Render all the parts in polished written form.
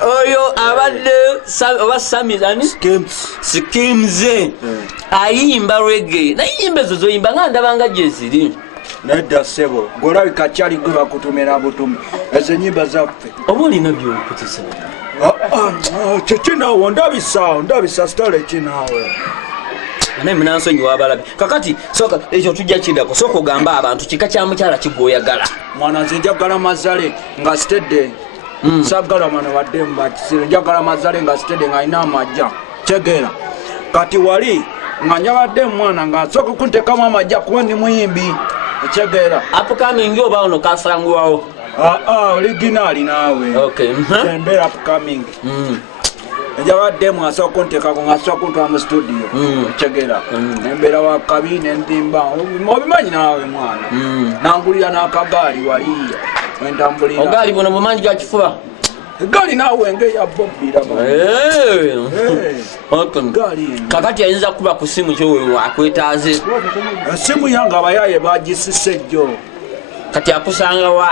Oyo abadde oba Samizani Schemes ayimba reggae. Naye yimba ezo zoyimba nga ndabanga gye ziri. Nedda sebo golabika kyali gwe bakutumira butume ezo nyimba zaffe oba olina byokutisa kyekinawo ndabisa sitole kinaawe naye munansonyiwa abalabi kakati soka ekyo tujja kiddako soka ogamba abantu kika kya mukyala kigoyagala mwana nze njagala mazale nga sitedde sagala mwana wadde mubakisiro njagala mazale nga sitedde nga alina amajja kyegeera kati wali nga nyabadde mwana nga soka kuntekamu amajja kuba ndi muyimbi ekyegeera upcoming oba ono kasangwawo original naawe embeera upcoming njabadde mwasoka kuntekako nga soka kuntwala mu studio ekyegeera embeera wa kabi nendimba obimanyi naawe mwana nangulira n'akagaali waliya wentambulira ogaali buno bumanyi gwa kifuba egaali naawe ngeya bobbira kakati ayinza kuba ku simu kyowewe akwetaaze esimu yange abayaye bagisise jjo kati akusanga wa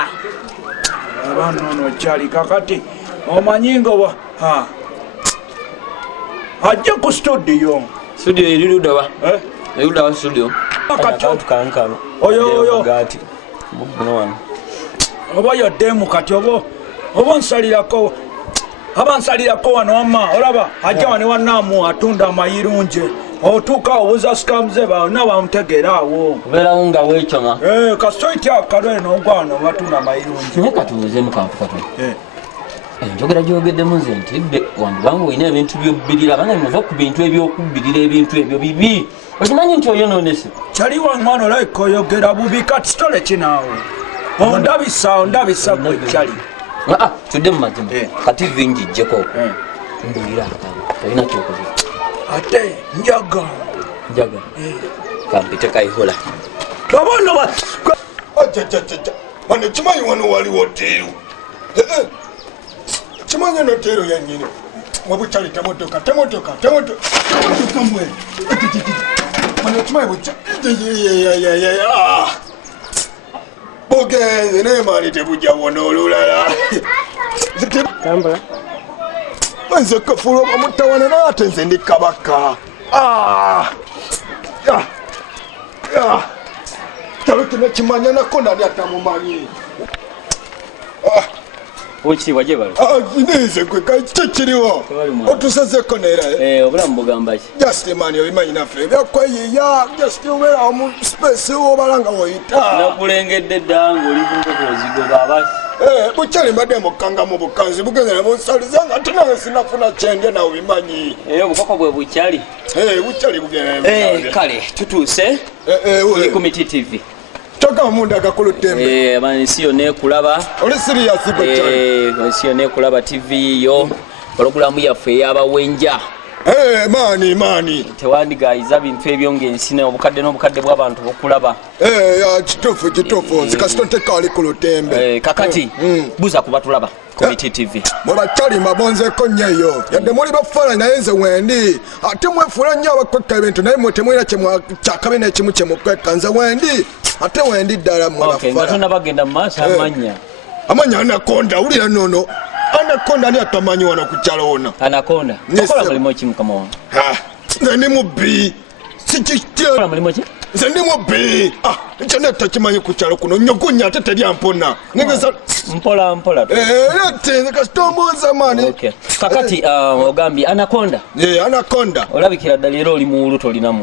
abaana ono kyali kakati omanyi nga ajja ku studio erirudawa erudawa studio kankano oyo oba yoddemu kati oba nsalirako abansalirako wano wamma olaba ajja wano wannaamu atunda amayirunje otuuka obuza sikamuze bonna bamutegeera awo obeerawo nga weekyoma kasitoiti akalwere n'ogwa wano batunda amayirunje naye katubuzeemu kantu enjogera gyogeddemu nze nti wandibanga olina ebintu byobbirira banga bimuva ku bintu ebyokubbirira ebintu ebyo bibi okimanyi nti oyonoonese kyali wamwana olabika oyogera bubi kati sitole kinaawe ondabisa gwe kyali tudde mu mazima kati vingi jjeko mbulira olina kyokoze ate njaga kampite kayihola babona wano kimanyi wano waliwo teero kimanyi no teero yanyini wabukyali temotoka wano kimanyi buca bugenze naye maani tebujja wona olulala nze kafuula obamutawana naye ate nze ndi kabaka kyalo kino kimanya nako nani atamumanyi okiibwa gye balo neze gwe kikiriwo otusazeko neera obulamu bugamba ki just mani obimanyi naffe ebyakweyiya just obeerawo mu space obala nga woyita nakulengedde dda ngaoli kunkokozigoba abaki bukyali mbadde mukanga mu bukanzi bugenze ne bunsaliza nga ate nange sinafuna kyendya nawe bimanyi obukoko bwe bukyali bukyali bugende kale tutuuse Comedy TV toka munda gakulu tembe ensi yonna ekulaba oli serious bukyali ensi yonna ekulaba TV yo pologulamu yaffe ey'abawenja maani tewandigayiza bintu ebyo ng'ensi obukadde n'obukadde bw'abantu bukulaba kituufu nzikasito ntekaali ku lutembe kakati buza kuba tulaba Comedy TV mubakyali mbabonzeko nnyo eyo yadde muli bafaananyi naye nze wendi ate mwefuula nnyo abakweka ebintu naye mwe temulina kyakabi n'ekimu kye mukweka nze wendi ate wendi ddala nga tonna bagenda mu maaso amanya anakonda wulira nono anakonda ani atamanyi wano ku kyalo wona anakonda okola mulimu ki mukama wange nze ndi mubbi sikikola mulimu ki nze ndi mubbi kyonna takimanyi ku kyalo kuno nyogunya ate teryampona negeza mpola ate kasitombuuza maani kakati ogambye anakonda anakonda olabikira ddala era oli muwulu tolinamu